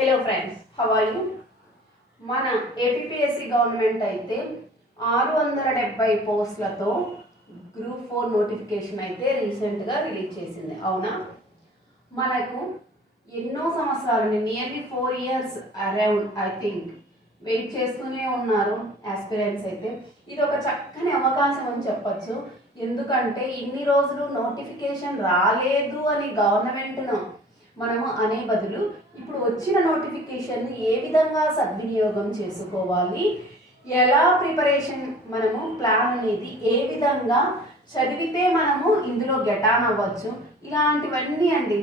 Hello friends, how are you? మన APSC government అయితే 670 పోస్టులతో group 4 notification అయితే రీసెంట్గా రిలీజ్ చేసింది. అవునా? మనకు ఎన్నో సంవత్సరాలు nearly 4 years around I think wait చేస్తూనే ఉన్నారు ఆస్పిరెంట్స్ అయితే. ఇది ఒక చక్కని అవకాశం అని చెప్పచ్చు. ఎందుకంటే ఇన్ని రోజులు నోటిఫికేషన్ రాలేదు అని గవర్నమెంట్ను మనము అనే బదులు ఇప్పుడు వచ్చిన నోటిఫికేషన్ని ఏ విధంగా సద్వినియోగం చేసుకోవాలి, ఎలా ప్రిపరేషన్ మనము ప్లాన్ అనేది ఏ విధంగా చదివితే మనము ఇందులో గెటాన్ అవ్వచ్చు, ఇలాంటివన్నీ అండి.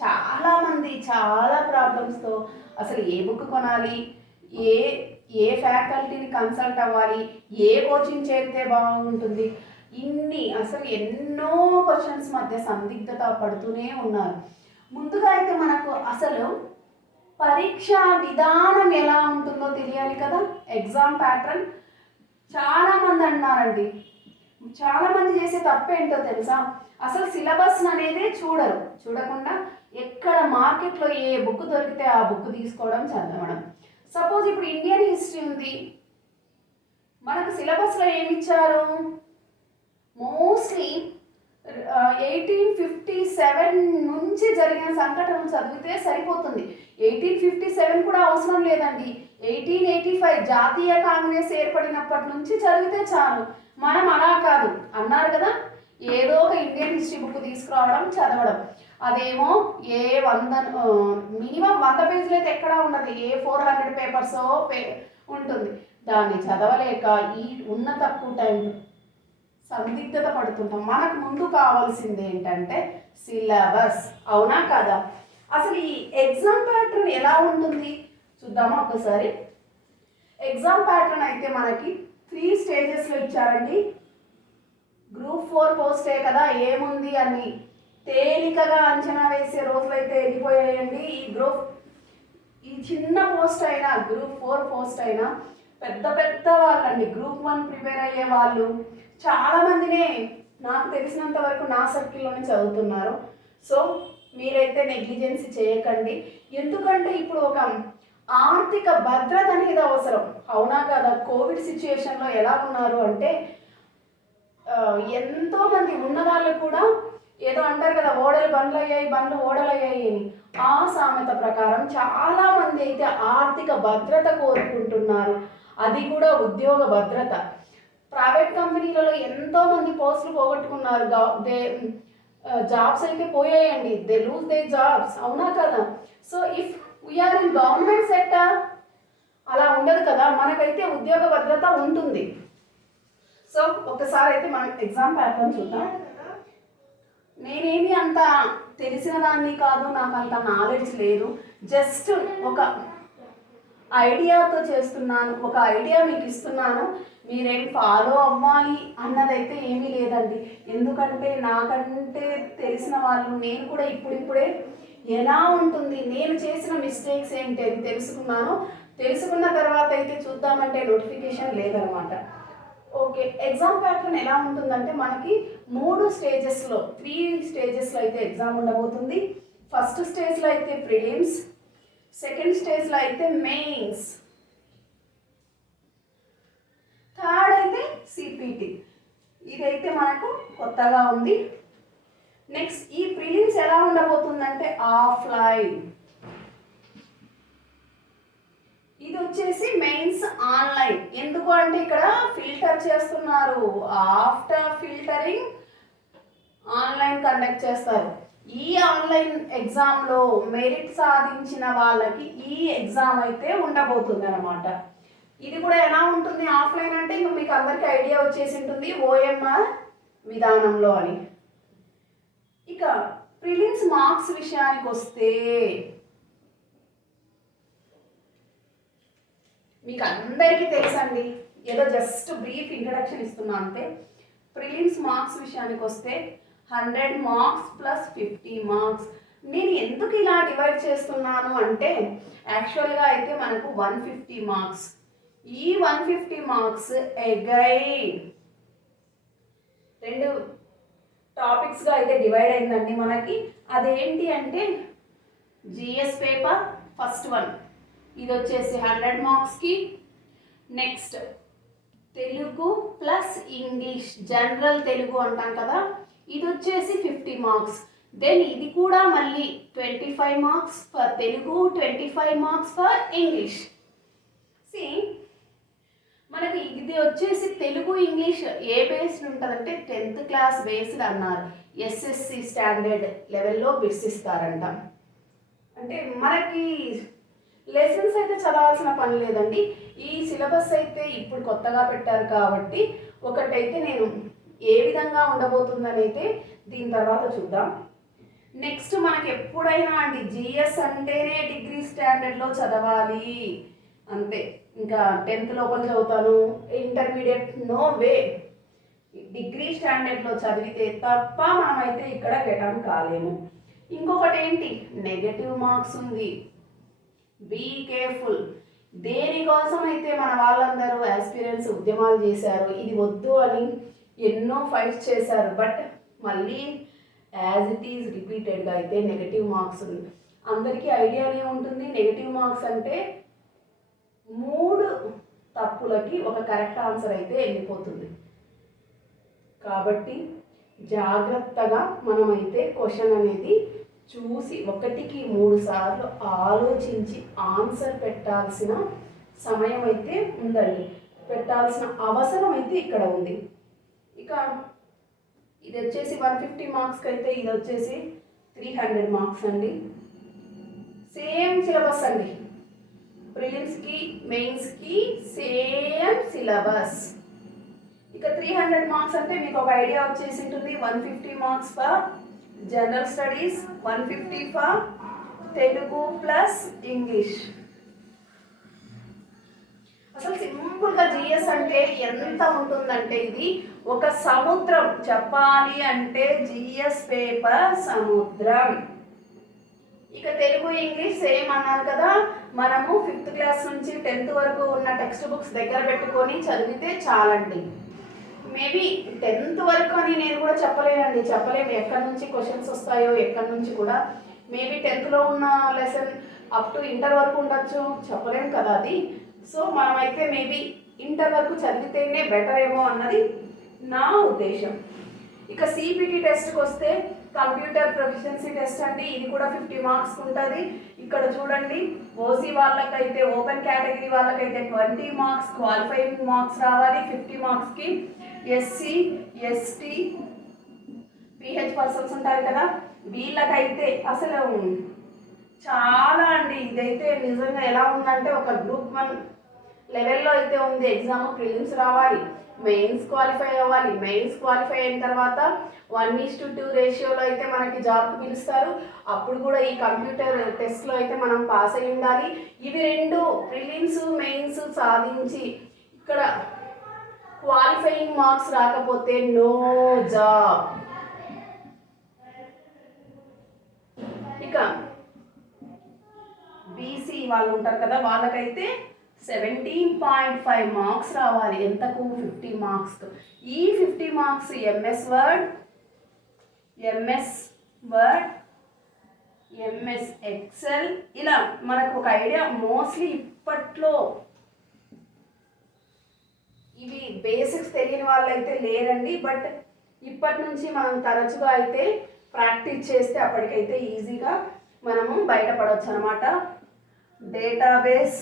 చాలామంది చాలా ప్రాబ్లమ్స్తో అసలు ఏ బుక్ కొనాలి, ఏ ఏ ఫ్యాకల్టీని కన్సల్ట్ అవ్వాలి, ఏ కోచింగ్ చేరితే బాగుంటుంది, అసలు ఎన్నో క్వశ్చన్స్ మధ్య సందిగ్ధత పడుతూనే ఉన్నారు. ముందుగా అయితే మనకు అసలు పరీక్ష విధానం ఎలా ఉంటుందో తెలియాలి కదా. ఎగ్జామ్ ప్యాటర్న్ చాలామంది అన్నారండి. చాలామంది చేసే తప్పేంటో తెలుసా? అసలు సిలబస్ అనేది చూడకుండా ఎక్కడ మార్కెట్లో ఏ బుక్ దొరికితే ఆ బుక్ తీసుకోవడం, చదవడం. సపోజ్ ఇప్పుడు ఇండియన్ హిస్టరీ ఉంది, మనకు సిలబస్లో ఏమిచ్చారు? మోస్ట్లీ 1857 నుంచి జరిగిన సంఘటనలు చదివితే సరిపోతుంది. 1857 కూడా అవసరం లేదండి. 1885 జాతీయ కాంగ్రెస్ ఏర్పడినప్పటి నుంచి చదివితే చాలు. మనం అలా కాదు, అన్నారు కదా, ఏదో ఒక ఇండియన్ హిస్టరీ బుక్ తీసుకురావడం, చదవడం. అదేమో మినిమం 100 పేజీలు అయితే ఎక్కడా ఉండదు, 400 పేపర్స్ ఉంటుంది. దాన్ని చదవలేక ఈ ఉన్న తక్కువ టైం సందిగ్ధత పడుతుంటాం. మనకు ముందు కావాల్సింది ఏంటంటే సిలబస్. అవునా కదా? అసలు ఈ ఎగ్జామ్ ప్యాటర్న్ ఎలా ఉంటుంది చూద్దామా ఒకసారి. ఎగ్జామ్ ప్యాటర్న్ అయితే మనకి 3 స్టేజెస్లో ఇచ్చారండి. గ్రూప్ 4 పోస్టే కదా, ఏముంది అని తేలికగా అంచనా వేసే రోజులు అయితే వెళ్ళిపోయాయండి. ఈ చిన్న పోస్ట్ అయినా, గ్రూప్ 4 పోస్ట్ అయినా పెద్ద వాళ్ళండి, గ్రూప్ 1 ప్రిపేర్ అయ్యే వాళ్ళు చాలామందినే నాకు తెలిసినంత వరకు నా సర్కిల్లోనే చదువుతున్నారు. సో మీరైతే నెగ్లిజెన్సీ చేయకండి. ఎందుకంటే ఇప్పుడు ఒక ఆర్థిక భద్రత అనేది అవసరం. అవునా కదా? కోవిడ్ సిచ్యుయేషన్లో ఎలా ఉన్నారు అంటే ఎంతోమంది ఉన్న వాళ్ళు కూడా ఏదో అంటారు కదా, ఓడలు బండ్లు అయ్యాయి, బండ్లు ఓడలు అయ్యాయి అని. ఆ సామెత ప్రకారం చాలామంది అయితే ఆర్థిక భద్రత కోరుకుంటున్నారు. అది కూడా ఉద్యోగ భద్రత. ప్రైవేట్ కంపెనీలలో ఎంతోమంది పోస్టులు పోగొట్టుకున్నారు. జాబ్స్ అయితే పోయాయండి. They lose they jobs. అవునా కదా? So if we are in government sector అలా ఉండదు కదా, మనకైతే ఉద్యోగ భద్రత ఉంటుంది. సో ఒకసారి అయితే మనం ఎగ్జామ్ ప్యాటర్న్ చూద్దాం. నేనేమి అంత తెలిసిన దాన్ని కాదు, నాకు అంత నాలెడ్జ్ లేదు. జస్ట్ ఒక ఐడియాతో చేస్తున్నాను, ఒక ఐడియా మీకు ఇస్తున్నాను. మీరేం ఫాలో అవ్వాలి అన్నదైతే ఏమీ లేదండి. ఎందుకంటే నాకంటే తెలిసిన వాళ్ళు, నేను కూడా ఇప్పుడిప్పుడే ఎలా ఉంటుంది, నేను చేసిన మిస్టేక్స్ ఏంటి అని తెలుసుకున్నాను. తెలుసుకున్న తర్వాత అయితే చూద్దామంటే నోటిఫికేషన్ లేదనమాట. ఓకే, ఎగ్జామ్ ప్యాటర్న్ ఎలా ఉంటుందంటే మనకి 3 స్టేజెస్లో 3 స్టేజెస్లో అయితే ఎగ్జామ్ ఉండబోతుంది. ఫస్ట్ స్టేజ్లో అయితే ప్రిలిమ్స్, సెకండ్ స్టేజ్లో అయితే మెయిన్స్, థర్డ్ అయితే సిపిటి. ఇదైతే మనకు కొత్తగా ఉంది. నెక్స్ట్ ఈ ప్రిలిమ్స్ ఎలా ఉండబోతుందంటే ఆఫ్లైన్, ఇది వచ్చేసి మెయిన్స్ ఆన్లైన్. ఎందుకు అంటే ఇక్కడ ఫిల్టర్ చేస్తున్నారు. ఆఫ్టర్ ఫిల్టరింగ్ ఆన్లైన్ కండక్ట్ చేస్తారు. ఈ ఆన్లైన్ ఎగ్జామ్లో మెరిట్ సాధించిన వాళ్ళకి ఈ ఎగ్జామ్ అయితే ఉండబోతుంది అనమాట. ఇది కూడా ఎలా ఉంటుంది ఆఫ్లైన్ అంటే ఇంకా మీకు అందరికీ ఐడియా వచ్చేసి ఉంటుంది, ఓఎంఆర్ విధానంలో అని. ఇక ప్రిలిమ్స్ మార్క్స్ విషయానికి వస్తే మీకు అందరికీ తెలుసండి, ఏదో జస్ట్ బ్రీఫ్ ఇంట్రడక్షన్ ఇస్తున్నా అంతే. ప్రిలిమ్స్ మార్క్స్ విషయానికి వస్తే 100 మార్క్స్ ప్లస్ 50 మార్క్స్. నేను ఎందుకు ఇలా డివైడ్ చేస్తున్నాను అంటే యాక్చువల్గా అయితే మనకు 150 మార్క్స్. ఈ 150 మార్క్స్ అగైన్ 2 టాపిక్స్గా అయితే డివైడ్ అయిందండి మనకి. అదేంటి అంటే జిఎస్ పేపర్ ఫస్ట్ వన్ ఇది వచ్చేసి 100 మార్క్స్కి. Next Telugu plus English general Telugu అంటాం కదా, ఇది వచ్చేసి 50 మార్క్స్. దెన్ ఇది కూడా మళ్ళీ 25 marks for Telugu, 25 marks for English. సి మనకి ఇది వచ్చేసి తెలుగు ఇంగ్లీష్ ఏ బేస్డ్ ఉంటుందంటే 10th క్లాస్ బేస్డ్ అన్నారు. ఎస్ఎస్సి స్టాండర్డ్ లెవెల్లో బిట్స్ ఇస్తారంట. అంటే మనకి లెసన్స్ అయితే చదవాల్సిన పని లేదండి. ఈ సిలబస్ అయితే ఇప్పుడు కొత్తగా పెట్టారు కాబట్టి ఒకటైతే నేను ఏ విధంగా ఉండబోతుందని అయితే దీని తర్వాత చూద్దాం. నెక్స్ట్ మనకి ఎప్పుడైనా అండి జిఎస్ అంటేనే డిగ్రీ స్టాండర్డ్లో చదవాలి అంతే. ఇంకా 10th లోపల చదువుతాను, ఇంటర్మీడియట్ నో వే. డిగ్రీ స్టాండర్డ్లో చదివితే తప్ప మనమైతే ఇక్కడ గెటాన్ కాలేము. ఇంకొకటి ఏంటి, నెగటివ్ మార్క్స్ ఉంది. Be careful. దేనికోసం అయితే మన వాళ్ళందరూ ఆస్పిరెంట్స్ ఉద్యమాలు చేశారు, ఇది వద్దు అని ఎన్నో ఫైట్స్ చేశారు. బట్ మళ్ళీ యాజ్ ఇట్ ఈజ్ రిపీటెడ్గా అయితే నెగటివ్ మార్క్స్ ఉంది. అందరికీ ఐడియానే ఉంటుంది నెగటివ్ మార్క్స్ అంటే 3 తప్పులకి ఒక కరెక్ట్ ఆన్సర్ అయితే వెళ్ళిపోతుంది. కాబట్టి జాగ్రత్తగా మనమైతే క్వశ్చన్ అనేది చూసి 1కి 3 సార్లు ఆలోచించి ఆన్సర్ పెట్టాల్సిన సమయం అయితే ఉందండి, పెట్టాల్సిన అవసరం అయితే ఇక్కడ ఉంది. ఇక ఇది వచ్చేసి 150 మార్క్స్కి అయితే ఇది వచ్చేసి 300 మార్క్స్ అండి. సేమ్ సిలబస్ అండి, ప్రిలిమ్స్కి మెయిన్స్కి సేమ్ సిలబస్. ఇక 300 మార్క్స్ అంటే మీకు ఒక ఐడియా వచ్చేసి ఉంటుంది. 150 marks for general studies, 150 for Telugu plus English. అసలు సింపుల్గా జిఎస్ అంటే ఎంత ఉంటుందంటే ఇది ఒక సముద్రం. చెప్పాలి అంటే జిఎస్ పేపర్ సముద్రం. ఇక తెలుగు ఇంగ్లీష్ సేమ్ అన్నారు కదా, మనము 5th క్లాస్ నుంచి 10th వరకు ఉన్న టెక్స్ట్ బుక్స్ దగ్గర పెట్టుకొని చదివితే చాలండి. మేబీ 10th వరకు అని నేను కూడా చెప్పలేము ఎక్కడి నుంచి క్వశ్చన్స్ వస్తాయో ఎక్కడి నుంచి కూడా. మేబీ 10thలో ఉన్న లెసన్ అప్ టు ఇంటర్ వరకు ఉండొచ్చు, చెప్పలేము కదా అది. సో మనమైతే మేబీ ఇంటర్ వరకు చదివితేనే బెటర్ ఏమో అన్నది నా ఉద్దేశం. ఇక సిపిటి టెస్ట్కి వస్తే కంప్యూటర్ ప్రొఫిషియన్సీ టెస్ట్ అండి, ఇది కూడా 50 మార్క్స్ ఉంటుంది. ఇక్కడ చూడండి, ఓసీ వాళ్ళకైతే ఓపెన్ కేటగిరీ వాళ్ళకైతే 20 మార్క్స్ క్వాలిఫైయింగ్ మార్క్స్ రావాలి 50 మార్క్స్కి. ఎస్సీ ఎస్టీ పిహెచ్ పర్సన్స్ ఉంటారు కదా, వీళ్ళకైతే అసలు చాలా అండి. ఇదైతే నిజంగా ఎలా ఉందంటే ఒక గ్రూప్ 1 లెవెల్లో అయితే ఉంది. ఎగ్జామ్ ప్రిలిమ్స్ రావాలి, మెయిన్స్ క్వాలిఫై అవ్వాలి, మెయిన్స్ క్వాలిఫై అయిన తర్వాత 1:2 రేషియోలో అయితే మనకి జాబ్కి పిలుస్తారు. అప్పుడు కూడా ఈ కంప్యూటర్ టెస్ట్లో అయితే మనం పాస్ అయి ఉండాలి. ఇవి 2 ప్రిలిమ్స్ మెయిన్స్ సాధించి ఇక్కడ క్వాలిఫైయింగ్ మార్క్స్ రాకపోతే నో జాబ్. ఇక బీసీ వాళ్ళు ఉంటారు కదా, వాళ్ళకైతే 17.5 మార్క్స్ రావాలి. ఎంతకు 50 మార్క్స్తో. ఈ 50 marks MS word, MS Excel, ఇలా మనకు ఒక ఐడియా. మోస్ట్లీ ఇప్పట్లో ఇవి బేసిక్స్ తెలియని వాళ్ళైతే లేరండి. బట్ ఇప్పటి నుంచి మనం తరచుగా అయితే ప్రాక్టీస్ చేస్తే అప్పటికైతే ఈజీగా మనము బయటపడవచ్చు అనమాట. డేటాబేస్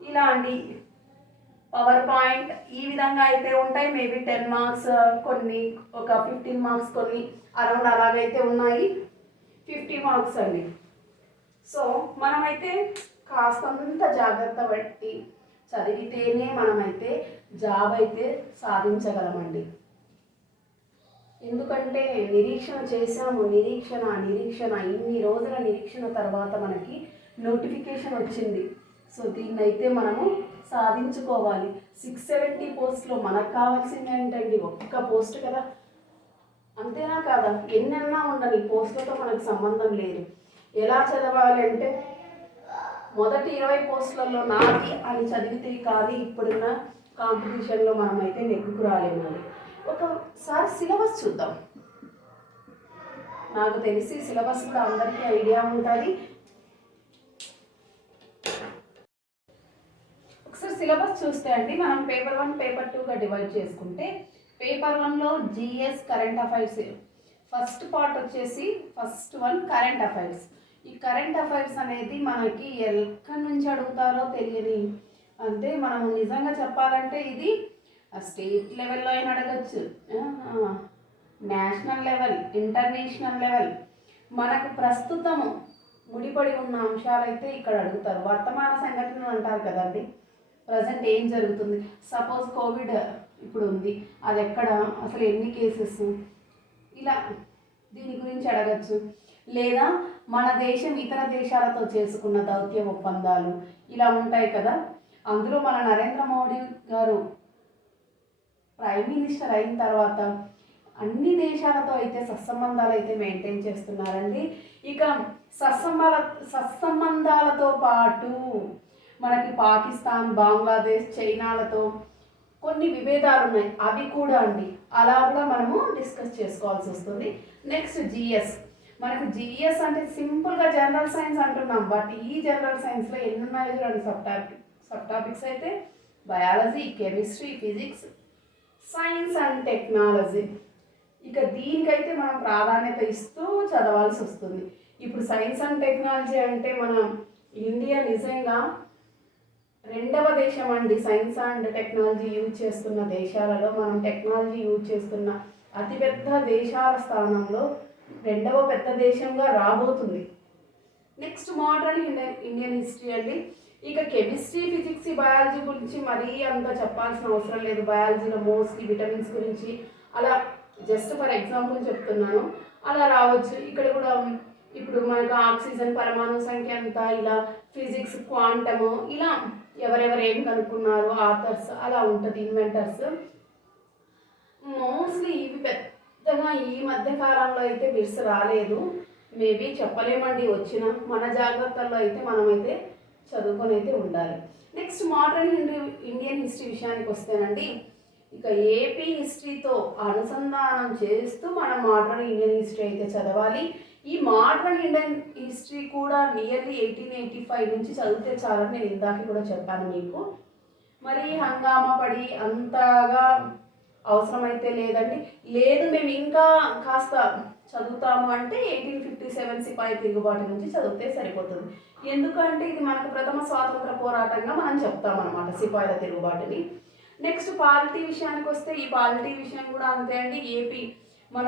ఇలాంటి పవర్ పాయింట్ ఈ విధంగా అయితే ఉంటాయి. మేబీ 10 మార్క్స్ కొన్ని, ఒక 15 మార్క్స్ కొన్ని అరౌండ్ అలాగైతే ఉన్నాయి. 50 మార్క్స్ అండి. సో మనమైతే కాస్తంత జాగ్రత్త పట్టి చదివితేనే మనమైతే జాబ్ అయితే సాధించగలమండి. ఎందుకంటే నిరీక్షణ చేసాము, నిరీక్షణ ఇన్ని రోజుల నిరీక్షణ తర్వాత మనకి నోటిఫికేషన్ వచ్చింది. సో దీన్నైతే మనము సాధించుకోవాలి. 670 పోస్ట్లో మనకు కావాల్సింది ఏంటండి, ఒక్క పోస్ట్ కదా, అంతేనా కాదా? ఎన్నన్నా ఉండని పోస్టులతో మనకు సంబంధం లేదు. ఎలా చదవాలి అంటే మొదటి 20 పోస్టులలో నాది అని చదివితే కానీ ఇప్పుడున్న కాంపిటీషన్లో మనమైతే నెగ్గుకు రాలేమండి. ఒకసారి సిలబస్ చూద్దాం. నాకు తెలిసి సిలబస్ కూడా అందరికీ ఐడియా ఉంటుంది. సిలబస్ చూస్తే అండి మనం పేపర్ 1 పేపర్ 2గా డివైడ్ చేసుకుంటే పేపర్ 1లో GS current affairs first part వచ్చేసి ఫస్ట్ వన్ కరెంట్ అఫైర్స్. ఈ కరెంట్ అఫైర్స్ అనేది మనకి ఎక్కడి నుంచి అడుగుతారో తెలియని, అంటే మనం నిజంగా చెప్పాలంటే ఇది స్టేట్ లెవెల్లో అయినా అడగచ్చు, నేషనల్ లెవెల్, ఇంటర్నేషనల్ లెవెల్. మనకు ప్రస్తుతము ముడిపడి ఉన్న అంశాలైతే ఇక్కడ అడుగుతారు. వర్తమాన సంఘటనలు అంటారు కదండి, ప్రజెంట్ ఏం జరుగుతుంది. సపోజ్ కోవిడ్ ఇప్పుడు ఉంది, అది ఎక్కడ, అసలు ఎన్ని కేసెస్, ఇలా దీని గురించి అడగచ్చు. లేదా మన దేశం ఇతర దేశాలతో చేసుకున్న దౌత్య ఒప్పందాలు ఇలా ఉంటాయి కదా. అందులో మన నరేంద్ర మోడీ గారు ప్రైమ్ మినిస్టర్ అయిన తర్వాత అన్ని దేశాలతో అయితే సత్సంబంధాలు అయితే మెయింటైన్ చేస్తున్నారండి. ఇక సత్సంబంధాలతో పాటు మనకి పాకిస్తాన్, బంగ్లాదేశ్, చైనాలతో కొన్ని విభేదాలు ఉన్నాయి, అవి కూడా అండి అలా కూడా మనము డిస్కస్ చేసుకోవాల్సి వస్తుంది. Next GS. మనకు జిఎస్ అంటే సింపుల్గా జనరల్ సైన్స్ అంటున్నాం, బట్ ఈ జనరల్ సైన్స్లో ఎన్ని ఉన్నాయి చూడండి. సబ్ టాపిక్స్ అయితే biology, chemistry, physics, science and technology. ఇక దీనికైతే మనం ప్రాధాన్యత ఇస్తూ చదవాల్సి వస్తుంది. ఇప్పుడు సైన్స్ అండ్ టెక్నాలజీ అంటే మన ఇండియా నిజంగా 2వ దేశం అండి. సైన్స్ అండ్ టెక్నాలజీ యూజ్ చేస్తున్న దేశాలలో మనం టెక్నాలజీ యూజ్ చేస్తున్న అతిపెద్ద దేశాల స్థానంలో 2వ పెద్ద దేశంగా రాబోతుంది. నెక్స్ట్ మోడర్న్ ఇండియన్ హిస్టరీ అండి. ఇక కెమిస్ట్రీ, ఫిజిక్స్, బయాలజీ గురించి మరీ అంత చెప్పాల్సిన అవసరం లేదు. బయాలజీలో మోస్ట్లీ విటమిన్స్ గురించి అలా జస్ట్ ఫర్ ఎగ్జాంపుల్ చెప్తున్నాను, అలా రావచ్చు. ఇక్కడ కూడా ఇప్పుడు మనకు ఆక్సిజన్ పరమాణు సంఖ్య ఎంత, ఇలా ఫిజిక్స్, క్వాంటము, ఇలా ఎవరెవరు ఏం కనుక్కున్నారు, ఆథర్స్ అలా ఉంటుంది, ఇన్వెంటర్స్. మోస్ట్లీ ఇవి పెద్దగా ఈ మధ్య కాలంలో అయితే బిట్స్ రాలేదు, మేబీ చెప్పలేమండి. వచ్చిన మన జాగ్రత్తల్లో అయితే మనమైతే చదువుకొని అయితే ఉండాలి. నెక్స్ట్ మోడర్న్ ఇండియన్ హిస్టరీ విషయానికి వస్తేనండి, ఇక ఏపీ హిస్టరీతో అనుసంధానం చేస్తూ మనం మోడర్న్ ఇండియన్ హిస్టరీ అయితే చదవాలి. ఈ మోడర్న్ ఇండియన్ హిస్టరీ కూడా నియర్లీ 1885 నుంచి చదివితే చాలని నేను ఇందాక కూడా చెప్పాను మీకు. మరి హంగామా పడి అంతగా అవసరమైతే లేదండి. లేదు మేము ఇంకా కాస్త చదువుతాము అంటే 1857 సిపాయి తిరుగుబాటు నుంచి చదివితే సరిపోతుంది. ఎందుకంటే ఇది మనకు ప్రథమ స్వాతంత్ర పోరాటంగా మనం చెప్తామన్నమాట, సిపాయిల తిరుగుబాటుని. నెక్స్ట్ పాలిటీ విషయానికి వస్తే ఈ పాలిటీ విషయం కూడా అంతే అండి. ఏపీ మన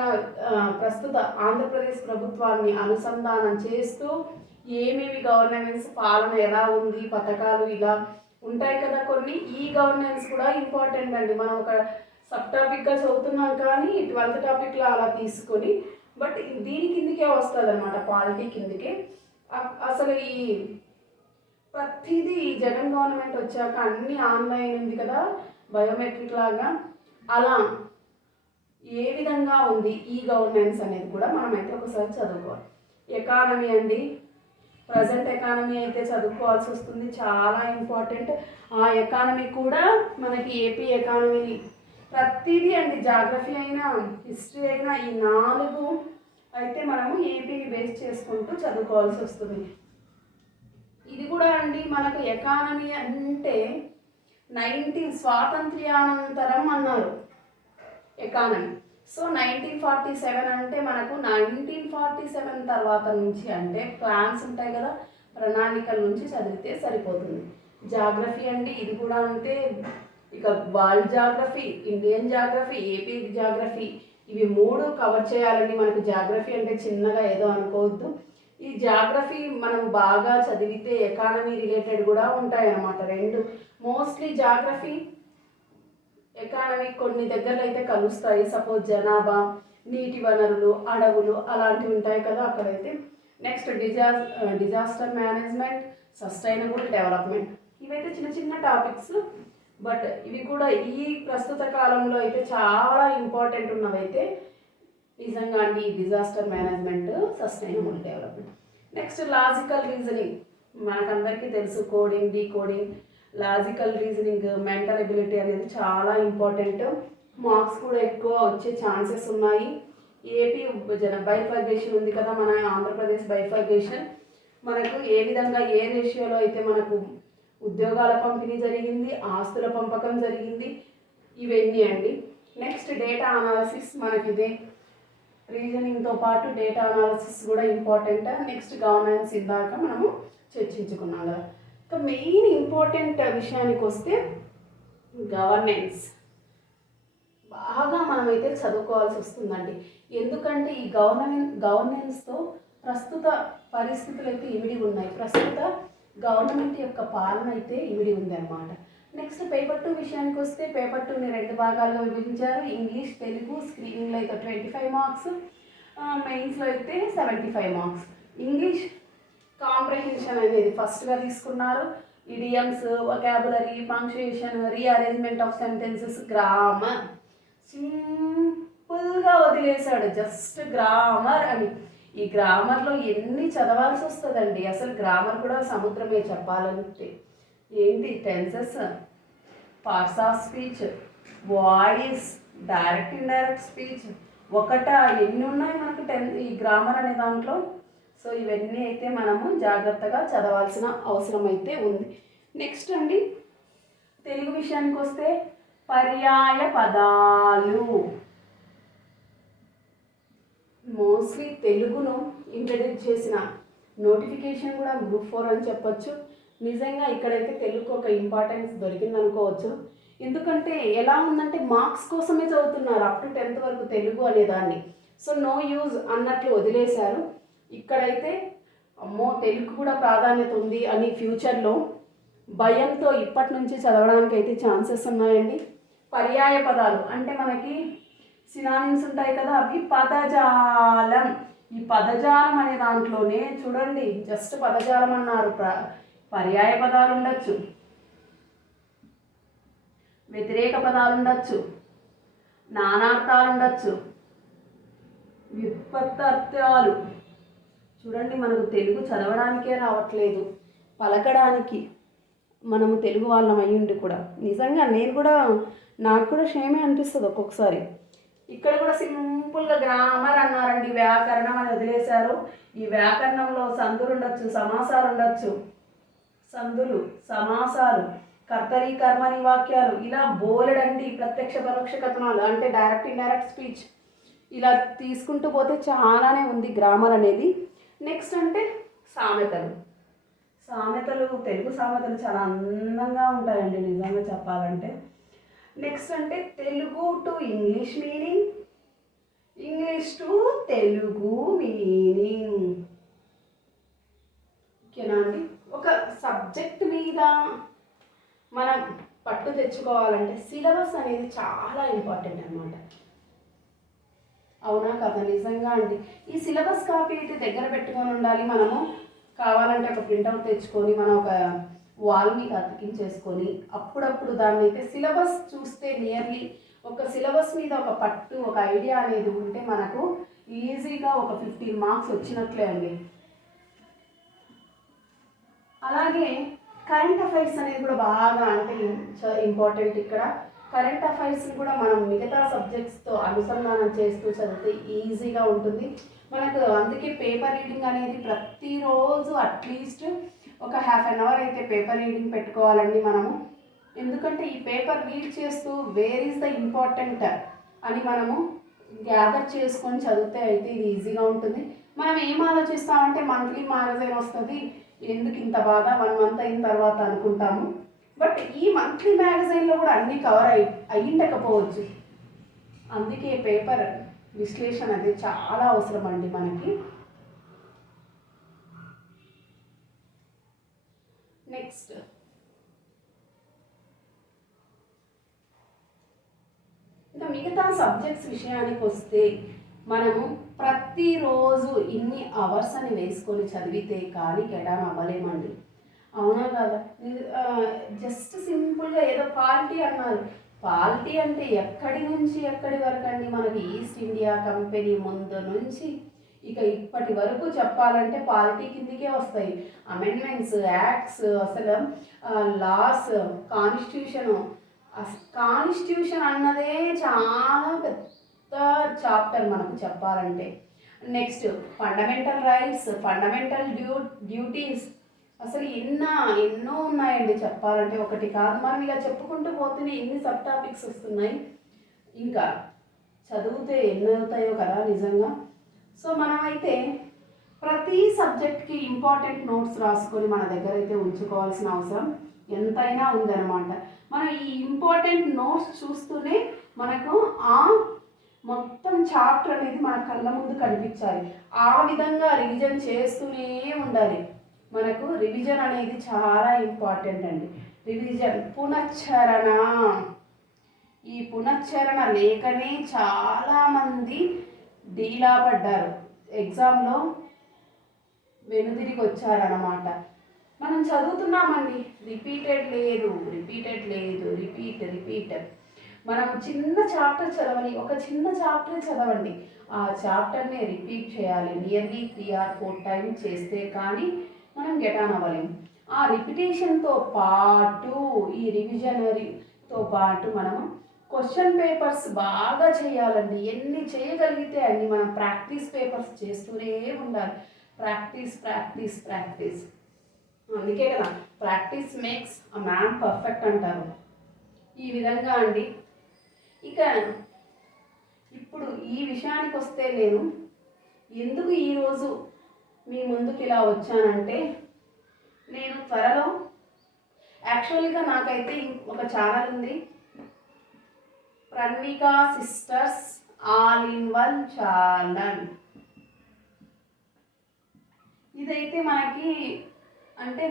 ప్రస్తుత ఆంధ్రప్రదేశ్ ప్రభుత్వాన్ని అనుసంధానం చేస్తూ ఏమేమి గవర్నెన్స్ పాలన ఎలా ఉంది, పథకాలు ఇలా ఉంటాయి కదా కొన్ని. ఈ గవర్నెన్స్ కూడా ఇంపార్టెంట్ అండి. మనం ఒక సబ్ టాపిక్గా చదువుతున్నాం కానీ 12th టాపిక్లో అలా తీసుకొని, బట్ దీని కిందకే వస్తుంది అనమాట, పాలిటీ కిందకే. అసలు ఈ ప్రతిదీ ఈ జగన్ గవర్నమెంట్ వచ్చాక అన్నీ ఆన్లైన్ ఉంది కదా, బయోమెట్రిక్ లాగా, అలా ఏ విధంగా ఉంది ఈ గవర్నెన్స్ అనేది కూడా మనమైతే ఒకసారి చదువుకోవాలి. ఎకానమీ అండి, ప్రజెంట్ ఎకానమీ అయితే చదువుకోవాల్సి వస్తుంది, చాలా ఇంపార్టెంట్. ఆ ఎకానమీ కూడా మనకి ఏపీ ఎకానమీ ప్రతిదీ అండి, జాగ్రఫీ అయినా హిస్టరీ అయినా ఈ 4 అయితే మనము ఏపీని బేస్ చేసుకుంటూ చదువుకోవాల్సి వస్తుంది. ఇది కూడా అండి మనకు ఎకానమీ అంటే స్వాతంత్ర్యానంతరం అన్నారు ఎకానమీ. సో 1947 అంటే మనకు 1947 తర్వాత నుంచి అంటే ప్లాన్స్ ఉంటాయి కదా, ప్రణాళికల నుంచి చదివితే సరిపోతుంది. జాగ్రఫీ అండి, ఇది కూడా అంతే. ఇక world geography, Indian geography, AP geography, ఇవి 3 కవర్ చేయాలండి. మనకు జాగ్రఫీ అంటే చిన్నగా ఏదో అనుకోవద్దు. ఈ జాగ్రఫీ మనం బాగా చదివితే ఎకానమీ రిలేటెడ్ కూడా ఉంటాయి అన్నమాట 2. మోస్ట్లీ జాగ్రఫీ, ఎకానమీ కొన్ని దగ్గరలో అయితే కలుస్తాయి. సపోజ్ జనాభా, నీటి వనరులు, అడవులు అలాంటివి ఉంటాయి కదా అక్కడైతే. Next disaster management, sustainable development, ఇవైతే చిన్న చిన్న టాపిక్స్, బట్ ఇవి కూడా ఈ ప్రస్తుత కాలంలో అయితే చాలా ఇంపార్టెంట్ ఉన్నవైతే నిజంగా అండి ఈ disaster management, sustainable development. Next logical reasoning, మనకందరికీ తెలుసు, coding, decoding, logical reasoning, mental ability అనేది చాలా ఇంపార్టెంట్. మార్క్స్ కూడా ఎక్కువ వచ్చే ఛాన్సెస్ ఉన్నాయి. ఏపీ బైఫర్గేషన్ ఉంది కదా, మన ఆంధ్రప్రదేశ్ బైఫర్గేషన్, మనకు ఏ విధంగా ఏ రేషియోలో అయితే మనకు ఉద్యోగాల పంపిణీ జరిగింది, ఆస్తుల పంపకం జరిగింది, ఇవన్నీ అండి. నెక్స్ట్ డేటా అనాలసిస్, మనకి ఇదే రీజనింగ్తో పాటు డేటా అనాలసిస్ కూడా ఇంపార్టెంట్. నెక్స్ట్ గవర్నెన్స్ ఇందాక మనము చర్చించుకున్నాం కదా. ఇక మెయిన్ ఇంపార్టెంట్ విషయానికి వస్తే గవర్నెన్స్ బాగా మనమైతే చదువుకోవాల్సి వస్తుందండి. ఎందుకంటే ఈ గవర్నెన్స్తో ప్రస్తుత పరిస్థితులు అయితే ఇమిడి ఉన్నాయి, ప్రస్తుత గవర్నమెంట్ యొక్క పాలన అయితే ఇమిడి ఉంది అన్నమాట. నెక్స్ట్ పేపర్ 2 విషయానికి వస్తే పేపర్ 2ని 2 భాగాలుగా విభజించారు. ఇంగ్లీష్, తెలుగు. స్క్రీనింగ్లో అయితే 25 మార్క్స్, మెయిన్స్లో అయితే 75 మార్క్స్. ఇంగ్లీష్ కాంప్రహెన్షన్ అనేది ఫస్ట్గా తీసుకున్నారు. Idioms, vocabulary, punctuation, rearrangement of sentences, grammar సింపుల్గా వదిలేశాడు, జస్ట్ గ్రామర్ అని. ఈ గ్రామర్లో ఎన్ని చదవాల్సి వస్తుందండి, అసలు గ్రామర్ కూడా సముద్రమే చెప్పాలంటే. ఏంటి tenses, parts of speech, voice, direct indirect speech, ఎన్ని ఉన్నాయి మనకు ఈ గ్రామర్ అనే దాంట్లో. సో ఇవన్నీ అయితే మనము జాగ్రత్తగా చదవాల్సిన అవసరం అయితే ఉంది. నెక్స్ట్ అండి, తెలుగు విషయానికి వస్తే పర్యాయ పదాలు. మోస్ట్లీ తెలుగును ఇంట్రడ్యూస్ చేసిన నోటిఫికేషన్ కూడా గ్రూప్ 4 అని చెప్పొచ్చు. నిజంగా ఇక్కడైతే తెలుగుకు ఒక ఇంపార్టెన్స్ దొరికింది అనుకోవచ్చు. ఎందుకంటే ఎలా ఉందంటే మార్క్స్ కోసమే చదువుతున్నారు అప్ టు 10th వరకు తెలుగు అనేదాన్ని. సో నో యూజ్ అన్నట్లు వదిలేశారు. ఇక్కడైతే అమ్మో తెలుగు కూడా ప్రాధాన్యత ఉంది అని ఫ్యూచర్లో భయంతో ఇప్పటి నుంచి చదవడానికి అయితే ఛాన్సెస్ ఉన్నాయండి. పర్యాయ పదాలు అంటే మనకి సినానిమ్స్ ఉంటాయి కదా, అవి పదజాలం. ఈ పదజాలం అనే దాంట్లోనే చూడండి, జస్ట్ పదజాలం అన్నారు, పర్యాయ పదాలు ఉండొచ్చు, వ్యతిరేక పదాలు ఉండొచ్చు, నానార్థాలు ఉండొచ్చు, వ్యుత్పత్తార్థాలు. చూడండి, మనకు తెలుగు చదవడానికే రావట్లేదు, పలకడానికి మనము తెలుగు వాళ్ళం అయ్యుండి కూడా నిజంగా నాకు కూడా షేమే అనిపిస్తుంది ఒక్కొక్కసారి. ఇక్కడ కూడా సింపుల్గా గ్రామర్ అన్నారండి, వ్యాకరణం అని వదిలేశారు. ఈ వ్యాకరణంలో సందులు ఉండొచ్చు, సమాసాలు ఉండొచ్చు, సందులు, సమాసాలు, కర్తరి, కర్మని వాక్యాలు, ఇలా బోలెడండి. ప్రత్యక్ష పరోక్ష కథనాలు అంటే డైరెక్ట్ ఇండైరెక్ట్ స్పీచ్, ఇలా తీసుకుంటూ పోతే చాలానే ఉంది గ్రామర్ అనేది. నెక్స్ట్ అంటే సామెతలు. తెలుగు సామెతలు చాలా అందంగా ఉంటాయండి నిజంగా చెప్పాలంటే. నెక్స్ట్ అంటే Telugu to English meaning, English to Telugu meaning. ఓకేనా అండి. ఒక సబ్జెక్ట్ మీద మనం పట్టు తెచ్చుకోవాలంటే సిలబస్ అనేది చాలా ఇంపార్టెంట్ అన్నమాట. అవునా కదా, నిజంగా అండి. ఈ సిలబస్ కాపీ అయితే దగ్గర పెట్టుకొని ఉండాలి. మనము కావాలంటే ఒక ప్రింట్అవుట్ తెచ్చుకొని మనం ఒక వాల్ని అతికించేసుకొని అప్పుడప్పుడు దాన్ని అయితే సిలబస్ చూస్తే నియర్లీ ఒక సిలబస్ మీద ఒక పట్టు, ఒక ఐడియా అనేది ఉంటే మనకు ఈజీగా ఒక 15 మార్క్స్ వచ్చినట్లే అండి. అలాగే కరెంట్ అఫైర్స్ అనేది కూడా బాగా అంటే ఇంపార్టెంట్. ఇక్కడ కరెంట్ అఫైర్స్ని కూడా మనం మిగతా సబ్జెక్ట్స్తో అనుసంధానం చేస్తూ చదివితే ఈజీగా ఉంటుంది మనకు. అందుకే పేపర్ రీడింగ్ అనేది ప్రతిరోజు అట్లీస్ట్ ఒక 1/2 అవర్ అయితే పేపర్ రీడింగ్ పెట్టుకోవాలండి మనము. ఎందుకంటే ఈ పేపర్ రీడ్ చేస్తూ వేర్ ఈజ్ ద ఇంపార్టెంట్ అని మనము గ్యాదర్ చేసుకొని చదివితే అయితే ఇది ఈజీగా ఉంటుంది. మనం ఏం ఆలోచిస్తామంటే మంత్లీ మ్యాగజైన్ వస్తుంది, ఎందుకు ఇంత బాధ 1 month అయిన తర్వాత అనుకుంటాము. బట్ ఈ మంత్లీ మ్యాగజైన్లో కూడా అన్నీ కవర్ అయ్యిండకపోవచ్చు. అందుకే పేపర్ విశ్లేషణ అనేది చాలా అవసరం అండి మనకి. నెక్స్ట్ ఇంకా మిగతా సబ్జెక్ట్స్ విషయానికి వస్తే మనము ప్రతిరోజు ఇన్ని అవర్స్ అని వేసుకొని చదివితే కానీ గెటాన్ అవ్వలేమండి. అవునా కదా. జస్ట్ సింపుల్గా ఏదో పాలిటీ అన్నారు, పాలిటీ అంటే ఎక్కడి నుంచి ఎక్కడి వరకు అండి. మనకి ఈస్ట్ ఇండియా కంపెనీ ముందు నుంచి ఇక ఇప్పటి వరకు చెప్పాలంటే పాలిటీ కిందికే వస్తాయి. అమెండ్మెంట్స్, యాక్ట్స్, అసలు లాస్, కాన్స్టిట్యూషన్ అన్నదే చాలా పెద్ద చాప్టర్ మనకు చెప్పాలంటే. Next fundamental rights, fundamental duties, అసలు ఎన్నో ఉన్నాయండి చెప్పాలంటే, ఒకటి కాదు. మనం ఇలా చెప్పుకుంటూ పోతేనే ఎన్ని సబ్ టాపిక్స్ వస్తున్నాయి. ఇంకా చదివితే ఎన్ని అవుతాయో కదా నిజంగా. సో మనమైతే ప్రతి సబ్జెక్ట్కి ఇంపార్టెంట్ నోట్స్ రాసుకొని మన దగ్గర అయితే ఉంచుకోవాల్సిన అవసరం ఎంతైనా ఉందన్నమాట. మనం ఈ ఇంపార్టెంట్ నోట్స్ చూస్తూనే మనకు ఆ మొత్తం చాప్టర్ అనేది మన కళ్ళ ముందు కనిపించాలి. ఆ విధంగా రివిజన్ చేస్తూనే ఉండాలి. మనకు రివిజన్ అనేది చాలా ఇంపార్టెంట్ అండి. రివిజన్, పునశ్చరణ. ఈ పునశ్చరణ లేకనే చాలామంది డీలా పడ్డారు, ఎగ్జామ్లో వెనుదిరిగి వచ్చారన్నమాట. మనం చదువుతున్నామండి, రిపీట్. మనం చిన్న చాప్టర్ చదవాలి, ఒక చిన్న చాప్టర్ చదవండి, ఆ చాప్టర్ని రిపీట్ చేయాలి. నియర్లీ 3 or 4 టైమ్స్ చేస్తే కానీ మనం గెట్ ఆన్ అవ్వలేము. ఆ రిపిటేషన్తో పాటు, ఈ రివిజనరీతో పాటు మనము క్వశ్చన్ పేపర్స్ బాగా చేయాలండి. ఎన్ని చేయగలిగితే అన్ని. మనం ప్రాక్టీస్ పేపర్స్ చేస్తూనే ఉండాలి. ప్రాక్టీస్. అందుకే కదా practice makes a man perfect అంటారు. ఈ విధంగా అండి. ఇక ఇప్పుడు ఈ విషయానికి వస్తే, నేను ఎందుకు ఈరోజు మీ ముందుకు ఇలా వచ్చానంటే, నేను త్వరలో యాక్చువల్గా నాకైతే ఒక ఛానల్ ఉంది, Pranavika sisters all in one channel. ఇదైతే మనకి అంటే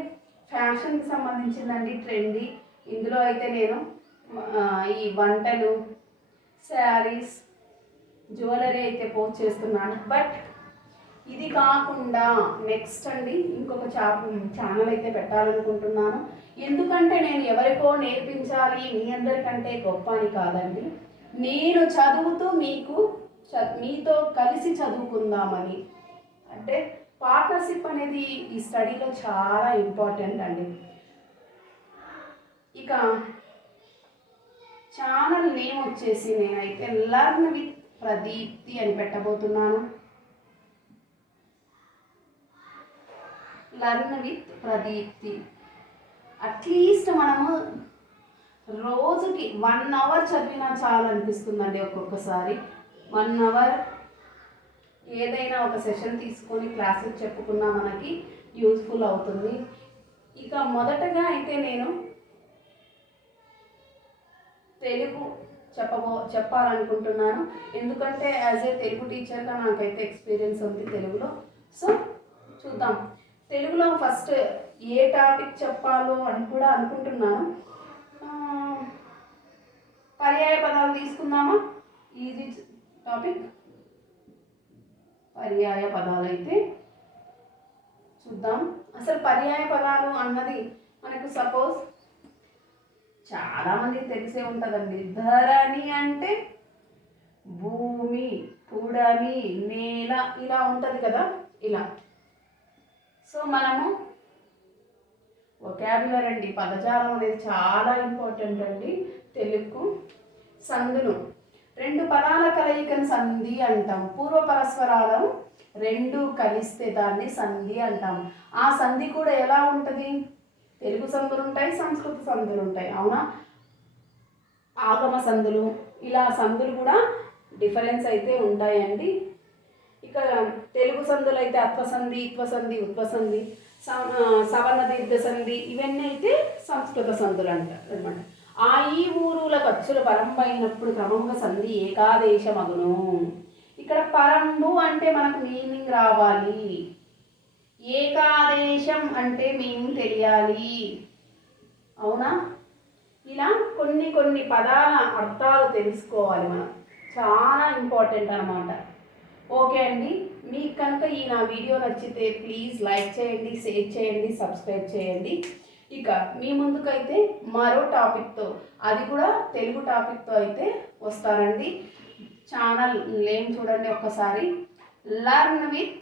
ఫ్యాషన్కి సంబంధించిందండి, ట్రెండీ. ఇందులో అయితే నేను ఈ వంటలు, శారీస్, జ్యువెలరీ అయితే పోస్ట్ చేస్తున్నాను. బట్ ఇది కాకుండా నెక్స్ట్ అండి ఇంకొక ఛానల్ అయితే పెట్టాలనుకుంటున్నాను. ఎందుకంటే నేను ఎవరికో నేర్పించాలి, మీ అందరికంటే గొప్ప అని కాదండి. నేను చదువుతూ మీతో కలిసి చదువుకుందామని. అంటే పార్ట్నర్షిప్ అనేది ఈ స్టడీలో చాలా ఇంపార్టెంట్ అండి. ఇక ఛానల్ నేమ్ వచ్చేసి నేనైతే లర్న్ విత్ ప్రదీప్తి అని పెట్టబోతున్నాను. Learn with Pradeepthi. అట్లీస్ట్ మనము రోజుకి 1 hour చదివినా చాలా అనిపిస్తుందండి. ఒక్కొక్కసారి 1 hour ఏదైనా ఒక సెషన్ తీసుకొని క్లాసెస్ చెప్పుకున్నా మనకి యూజ్ఫుల్ అవుతుంది. ఇక మొదటగా అయితే నేను తెలుగు చెప్పాలనుకుంటున్నాను. ఎందుకంటే యాజ్ ఏ తెలుగు టీచర్గా నాకైతే ఎక్స్పీరియన్స్ ఉంది తెలుగులో. సో చూద్దాం, తెలుగులో ఫస్ట్ ఏ టాపిక్ చెప్పాలో అని కూడా అనుకుంటున్నాను. పర్యాయ పదాలు తీసుకుందామా? Easy topic. పర్యాయ పదాలు అయితే చూద్దాం. అసలు పర్యాయ పదాలు అన్నది మనకు సపోజ్ చాలామందికి తెలిసే ఉంటుందండి. ధరణి అంటే భూమి, పుడమి, నేల ఇలా ఉంటుంది కదా, ఇలా. సో మనము వొకాబులరీ అండి, పదజాలం అనేది చాలా ఇంపార్టెంట్ అండి తెలుగుకు. సందులు, 2 పదాల కలయికను సంధి అంటాం. పూర్వ పరస్పరాలను 2 కలిస్తే దాన్ని సంధి అంటాం. ఆ సంధి కూడా ఎలా ఉంటుంది? తెలుగు సందులు ఉంటాయి, సంస్కృత సందులు ఉంటాయి, అవునా? ఆగమ సందులు, ఇలా సందులు కూడా డిఫరెన్స్ అయితే ఉంటాయండి. ఇక తెలుగు సందులు అయితే అత్వసంధి, ఇత్వసంధి, ఉత్వసంధి, సవర్ణ దీర్ఘ సంధి, ఇవన్నీ అయితే సంస్కృత సందులు అంటారు అనమాట. ఆ ఈ ఊరుల ఖర్చులు పరంబైనప్పుడు క్రమంగా సంధి ఏకాదేశమగును. ఇక్కడ పరంబు అంటే మనకు మీనింగ్ రావాలి, ఏకాదేశం అంటే మీనింగ్ తెలియాలి, అవునా? ఇలా కొన్ని పదాల అర్థాలు తెలుసుకోవాలి మనం, చాలా ఇంపార్టెంట్ అన్నమాట. ఓకే అండి, మీకు కనుక ఈ నా వీడియో నచ్చితే ప్లీజ్ లైక్ చేయండి, షేర్ చేయండి, సబ్స్క్రైబ్ చేయండి. ఇక మీ ముందుకైతే మరో టాపిక్తో, అది కూడా తెలుగు టాపిక్తో అయితే వస్తానండి. ఛానల్ నేమ్ చూడండి ఒక్కసారి, లర్న్ విత్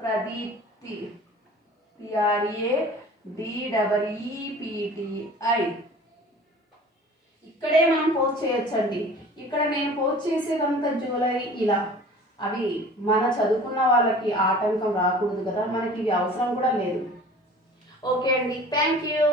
ప్రదీప్తి, PRADEEPTI. ఇక్కడే మనం పోస్ట్ చేయొచ్చండి. ఇక్కడ నేను పోస్ట్ చేసేదంతా జ్యువెలరీ ఇలా. అవి మన చదువుకున్న వాళ్ళకి ఆటంకం రాకూడదు కదా, మనకి ఇవి అవసరం కూడా లేదు. ఓకే అండి, థ్యాంక్ యూ.